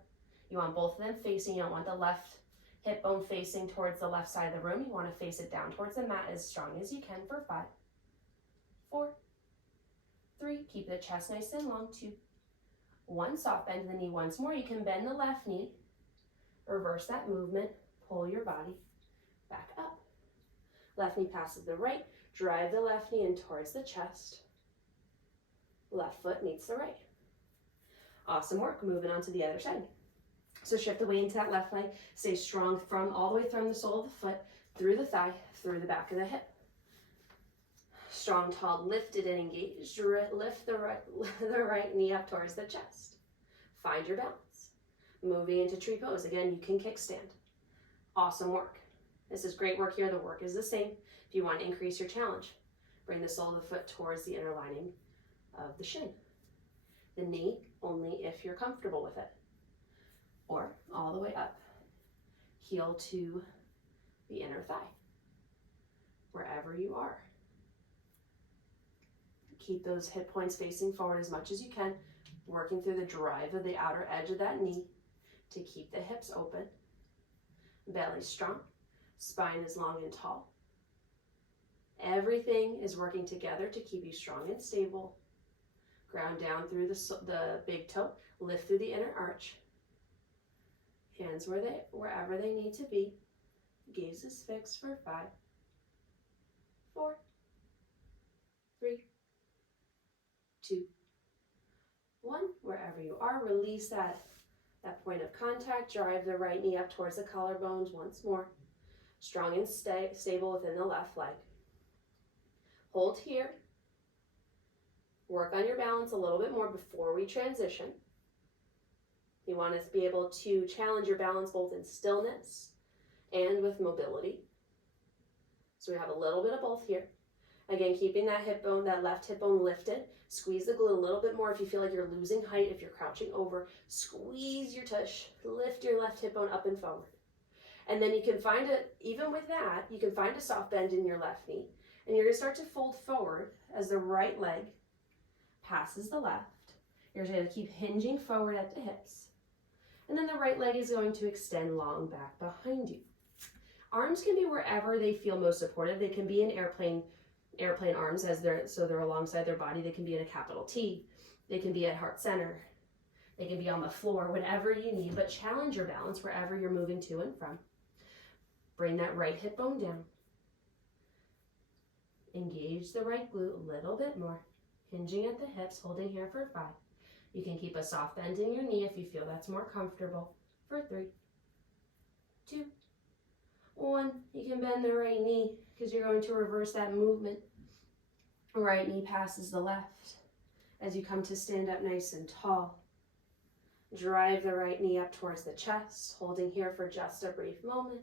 You want both of them facing. You don't want the left hip bone facing towards the left side of the room. You want to face it down towards the mat as strong as you can for 5, 4, 3. Keep the chest nice and long. 2, 1. Soft bend in the knee once more. You can bend the left knee. Reverse that movement. Pull your body back up. Left knee passes the right. Drive the left knee in towards the chest. Left foot meets the right. Awesome work. Moving on to the other side. So shift the weight into that left leg. Stay strong all the way from the sole of the foot, through the thigh, through the back of the hip. Strong, tall, lifted and engaged. Lift the right knee up towards the chest. Find your balance. Moving into tree pose. Again, you can kickstand. Awesome work. This is great work here. The work is the same. If you want to increase your challenge, bring the sole of the foot towards the inner lining of the shin. The knee only if you're comfortable with it. Or all the way up. Heel to the inner thigh. Wherever you are. Keep those hip points facing forward as much as you can, working through the drive of the outer edge of that knee to keep the hips open. Belly strong, spine is long and tall. Everything is working together to keep you strong and stable. Ground down through the big toe, lift through the inner arch. Hands wherever they need to be. Gaze is fixed for 5, 4, 3, 2, 1. Wherever you are, release that point of contact. Drive the right knee up towards the collarbones once more. Strong and stable within the left leg. Hold here. Work on your balance a little bit more before we transition. You want to be able to challenge your balance both in stillness and with mobility. So we have a little bit of both here. Again, keeping that hip bone, that left hip bone lifted. Squeeze the glute a little bit more if you feel like you're losing height, if you're crouching over. Squeeze your tush. Lift your left hip bone up and forward. And then you can find even with that, you can find a soft bend in your left knee. And you're going to start to fold forward as the right leg passes the left. You're going to keep hinging forward at the hips. And then the right leg is going to extend long back behind you. Arms can be wherever they feel most supported. They can be in airplane arms so they're alongside their body. They can be in a capital T. They can be at heart center. They can be on the floor, whatever you need, but challenge your balance wherever you're moving to and from. Bring that right hip bone down. Engage the right glute a little bit more. Hinging at the hips, holding here for 5. You can keep a soft bend in your knee if you feel that's more comfortable for 3, 2, 1. You can bend the right knee because you're going to reverse that movement. Right knee passes the left as you come to stand up nice and tall. Drive the right knee up towards the chest, holding here for just a brief moment.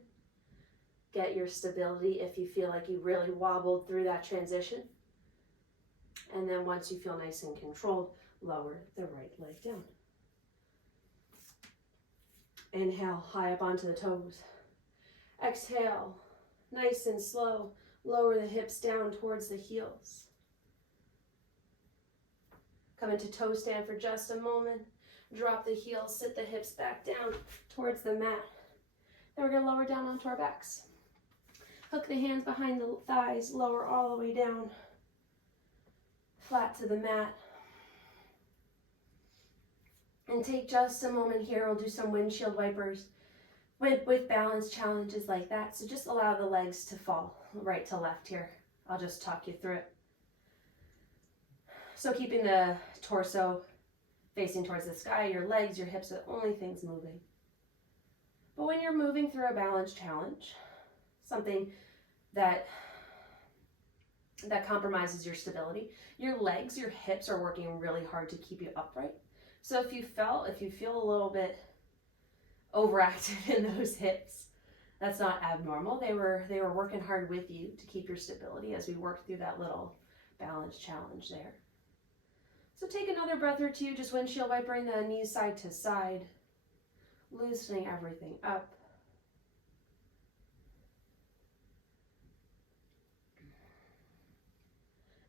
Get your stability if you feel like you really wobbled through that transition. And then once you feel nice and controlled, lower the right leg down. Inhale, high up onto the toes. Exhale, nice and slow, lower the hips down towards the heels. Come into toe stand for just a moment. Drop the heels, sit the hips back down towards the mat. Then we're going to lower down onto our backs. Hook the hands behind the thighs, lower all the way down, flat to the mat. And take just a moment here. We'll do some windshield wipers with balance challenges like that. So just allow the legs to fall right to left here. I'll just talk you through it. So keeping the torso facing towards the sky, your legs, your hips are the only things moving. But when you're moving through a balance challenge, something that compromises your stability, your legs, your hips are working really hard to keep you upright. So if you feel a little bit overactive in those hips, that's not abnormal. They were working hard with you to keep your stability as we work through that little balance challenge there. So take another breath or two, just windshield wipering the knees side to side, loosening everything up.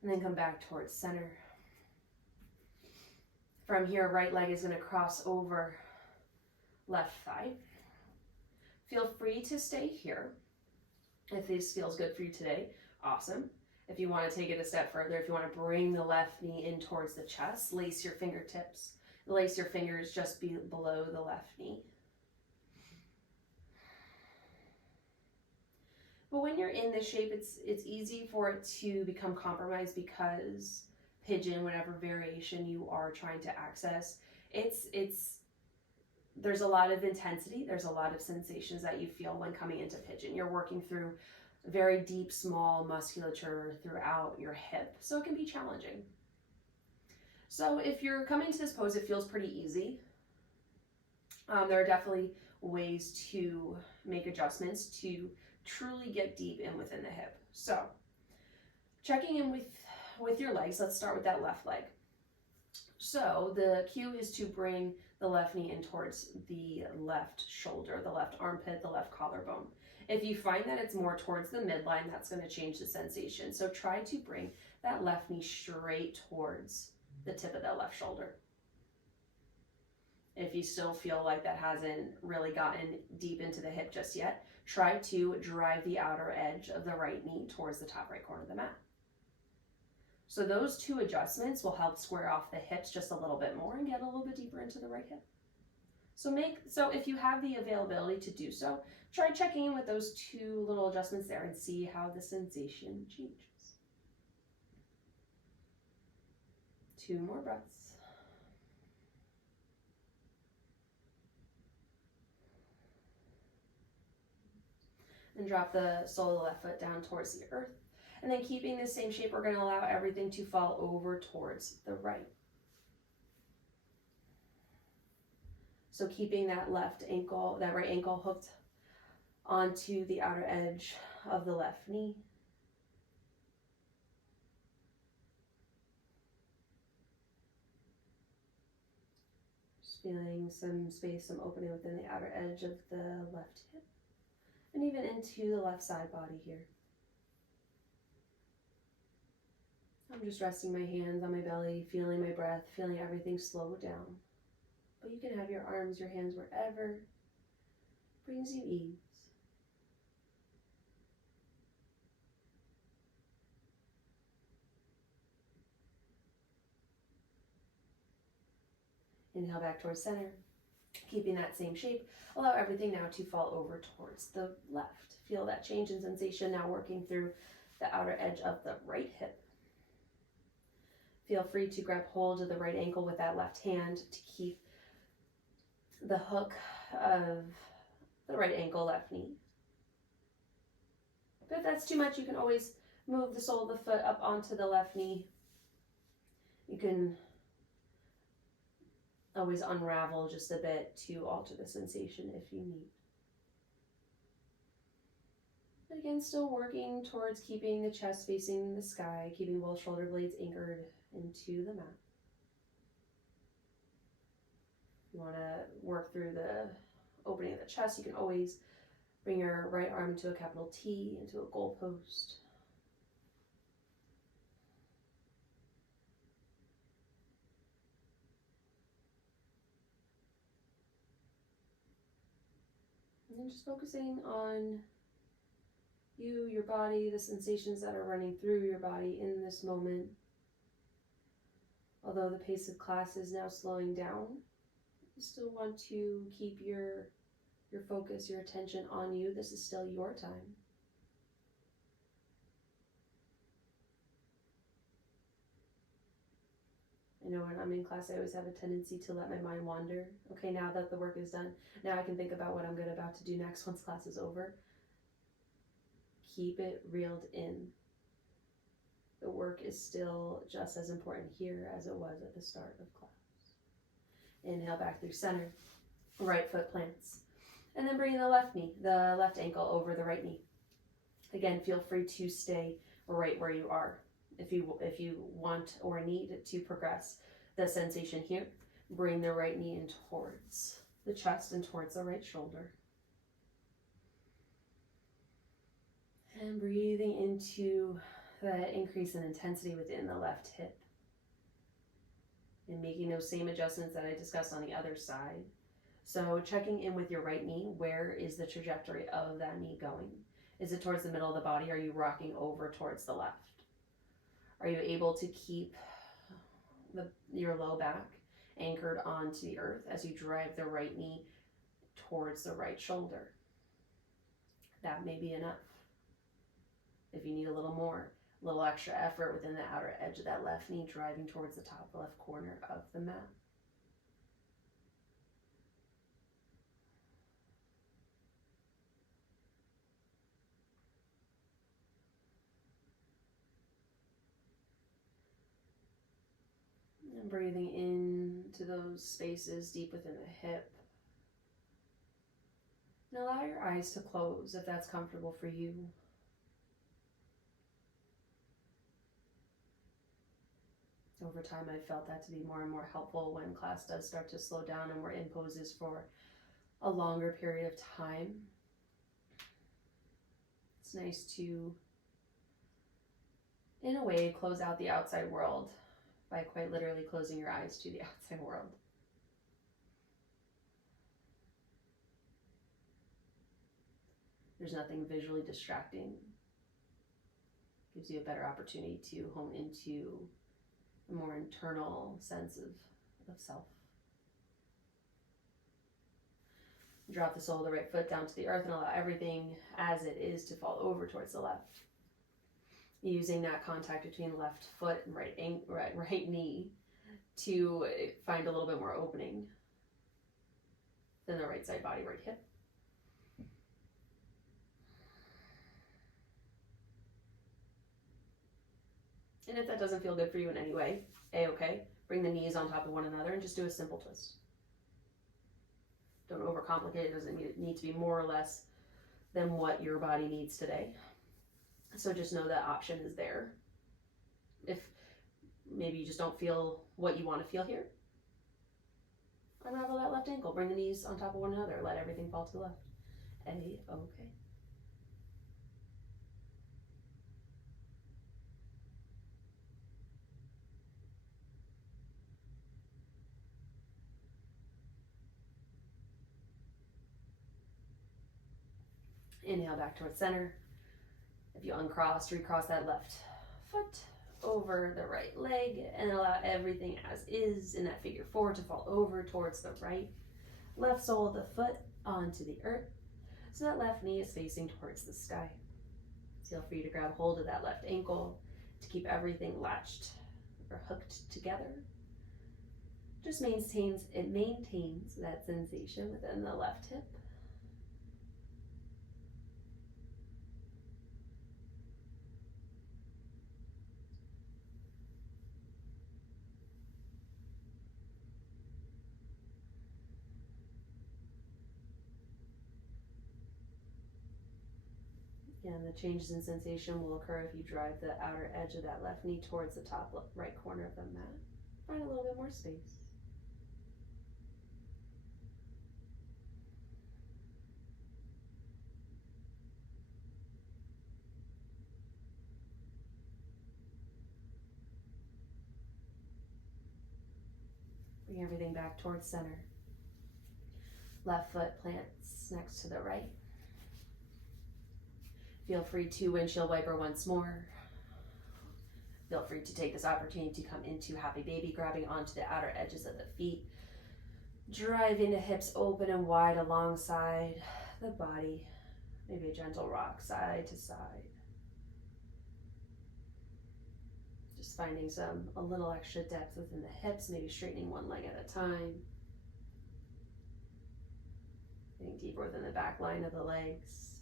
And then come back towards center. From here, right leg is going to cross over left thigh. Feel free to stay here. If this feels good for you today, awesome. If you want to take it a step further, if you want to bring the left knee in towards the chest, lace your fingertips. Lace your fingers just below the left knee. But when you're in this shape, it's easy for it to become compromised because pigeon, whatever variation you are trying to access, there's a lot of intensity, there's a lot of sensations that you feel when coming into pigeon. You're working through very deep, small musculature throughout your hip, so it can be challenging. So if you're coming to this pose, it feels pretty easy. There are definitely ways to make adjustments to truly get deep in within the hip. So checking in with your legs, let's start with that left leg. So the cue is to bring the left knee in towards the left shoulder, the left armpit, the left collarbone. If you find that it's more towards the midline, that's going to change the sensation. So try to bring that left knee straight towards the tip of that left shoulder. If you still feel like that hasn't really gotten deep into the hip just yet, try to drive the outer edge of the right knee towards the top right corner of the mat. So those two adjustments will help square off the hips just a little bit more and get a little bit deeper into the right hip. So if you have the availability to do so, try checking in with those two little adjustments there and see how the sensation changes. 2 more breaths. And drop the sole of the left foot down towards the earth. And then keeping the same shape, we're going to allow everything to fall over towards the right. So keeping that right ankle hooked onto the outer edge of the left knee. Just feeling some space, some opening within the outer edge of the left hip. And even into the left side body here. I'm just resting my hands on my belly, feeling my breath, feeling everything slow down. But you can have your arms, your hands wherever brings you ease. Inhale back towards center, keeping that same shape. Allow everything now to fall over towards the left. Feel that change in sensation now working through the outer edge of the right hip. Feel free to grab hold of the right ankle with that left hand to keep the hook of the right ankle, left knee. But if that's too much, you can always move the sole of the foot up onto the left knee. You can always unravel just a bit to alter the sensation if you need. And again, still working towards keeping the chest facing the sky, keeping both shoulder blades anchored into the mat. You want to work through the opening of the chest, you can always bring your right arm into a capital T, into a goal post. And then just focusing on you, your body, the sensations that are running through your body in this moment. Although the pace of class is now slowing down, you still want to keep your focus, your attention on you. This is still your time. I know when I'm in class, I always have a tendency to let my mind wander. Okay, now that the work is done, now I can think about what I'm about to do next once class is over. Keep it reeled in. The work is still just as important here as it was at the start of class. Inhale back through center, right foot plants. And then bringing the left knee, the left ankle over the right knee. Again, feel free to stay right where you are. If you want or need to progress the sensation here, bring the right knee in towards the chest and towards the right shoulder. And breathing into that increase in intensity within the left hip. And making those same adjustments that I discussed on the other side. So checking in with your right knee, where is the trajectory of that knee going? Is it towards the middle of the body? Are you rocking over towards the left? Are you able to keep your low back anchored onto the earth as you drive the right knee towards the right shoulder? That may be enough. If you need a little more, a little extra effort within the outer edge of that left knee, driving towards the top left corner of the mat. Breathing into those spaces deep within the hip. And allow your eyes to close if that's comfortable for you. Over time, I've felt that to be more and more helpful when class does start to slow down and we're in poses for a longer period of time. It's nice to, in a way, close out the outside world by quite literally closing your eyes to the outside world. There's nothing visually distracting. Gives you a better opportunity to hone into a more internal sense of self. Drop the sole of the right foot down to the earth and allow everything as it is to fall over towards the left. Using that contact between the left foot and right knee to find a little bit more opening than the right side body, right hip. And if that doesn't feel good for you in any way, A-okay. Bring the knees on top of one another and just do a simple twist. Don't overcomplicate it. It doesn't need to be more or less than what your body needs today. So just know that option is there. If maybe you just don't feel what you want to feel here, unravel that left ankle. Bring the knees on top of one another. Let everything fall to the left. A-okay. Inhale back towards center. If you uncross, recross that left foot over the right leg and allow everything as is in that figure four to fall over towards the right. Left sole of the foot onto the earth so that left knee is facing towards the sky. Feel free to grab hold of that left ankle to keep everything latched or hooked together. Just maintains that sensation within the left hip. Again, the changes in sensation will occur if you drive the outer edge of that left knee towards the top right corner of the mat. Find a little bit more space. Bring everything back towards center. Left foot plants next to the right. Feel free to windshield wiper once more. Feel free to take this opportunity to come into happy baby, grabbing onto the outer edges of the feet. Driving the hips open and wide alongside the body. Maybe a gentle rock side to side. Just finding a little extra depth within the hips, maybe straightening one leg at a time. Getting deeper within the back line of the legs.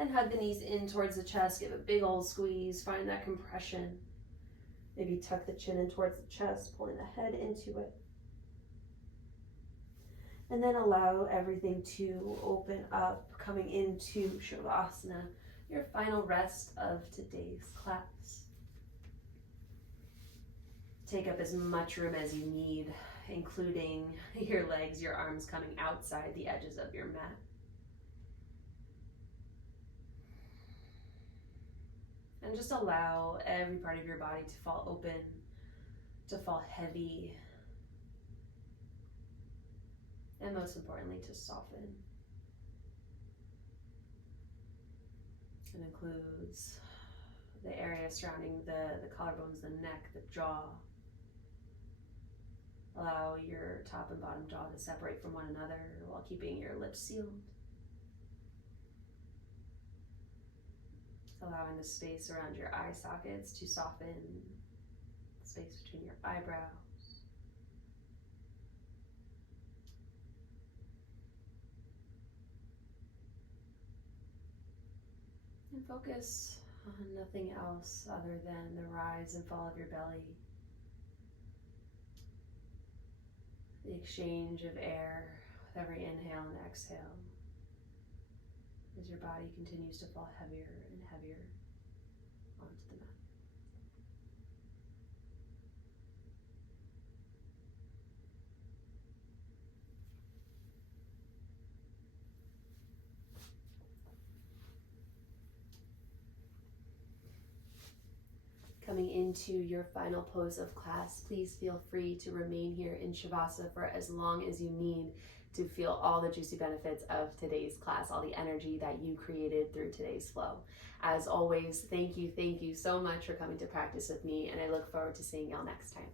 And hug the knees in towards the chest, give a big old squeeze, find that compression. Maybe tuck the chin in towards the chest, pulling the head into it. And then allow everything to open up, coming into Shavasana, your final rest of today's class. Take up as much room as you need, including your legs, your arms coming outside the edges of your mat. And just allow every part of your body to fall open, to fall heavy, and most importantly, to soften. It includes the area surrounding the collarbones, the neck, the jaw. Allow your top and bottom jaw to separate from one another while keeping your lips sealed. Allowing the space around your eye sockets to soften, the space between your eyebrows. And focus Nothing else other than the rise and fall of your belly. The exchange of air with every inhale and exhale as your body continues to fall heavier and heavier onto the mat. Coming into your final pose of class, please feel free to remain here in Shavasana for as long as you need to feel all the juicy benefits of today's class, all the energy that you created through today's flow. As always, thank you so much for coming to practice with me, and I look forward to seeing y'all next time.